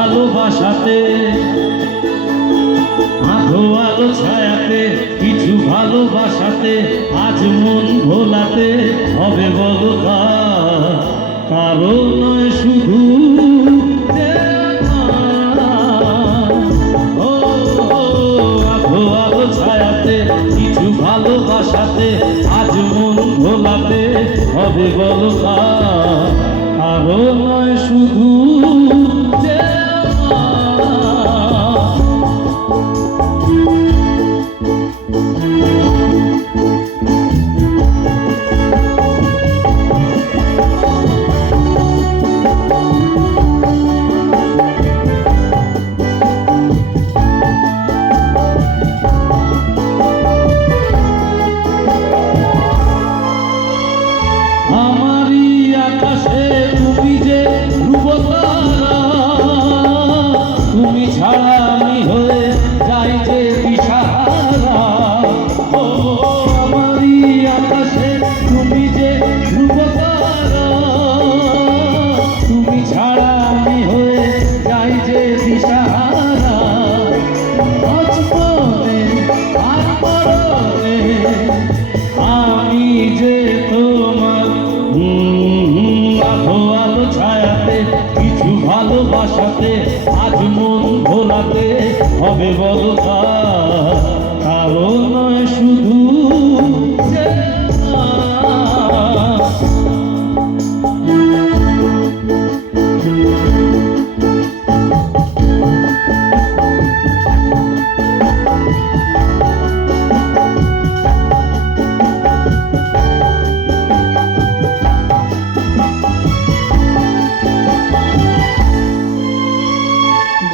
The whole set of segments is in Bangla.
ভালোবাসাতে আধো আলো ছায়াতে, কিছু ভালোবাসাতে, আজ মন ভোলাতে হবে বলতা কারও নয় শুধু ছায়াতে, কিছু ভালোবাসাতে, আজ মন ভোলাতে হবে বলতা কারও নয় শুধু ছায়াতে কিছু ভালোবাসাতে আজ মন ভোলাতে হবে বলো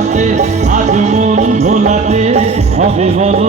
ভালোবাসাতে আজ মন ভোলাতে হবে বলো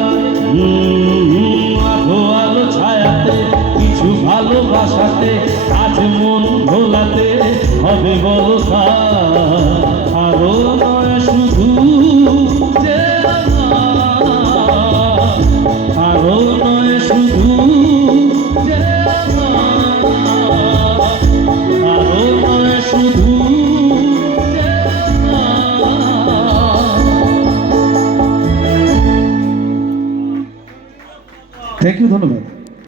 হবে বলো? আরও নয় শুধু। আরও নয় শুধু। আরও নয় শুধু থ্যাংক ইউ ধন্যবাদ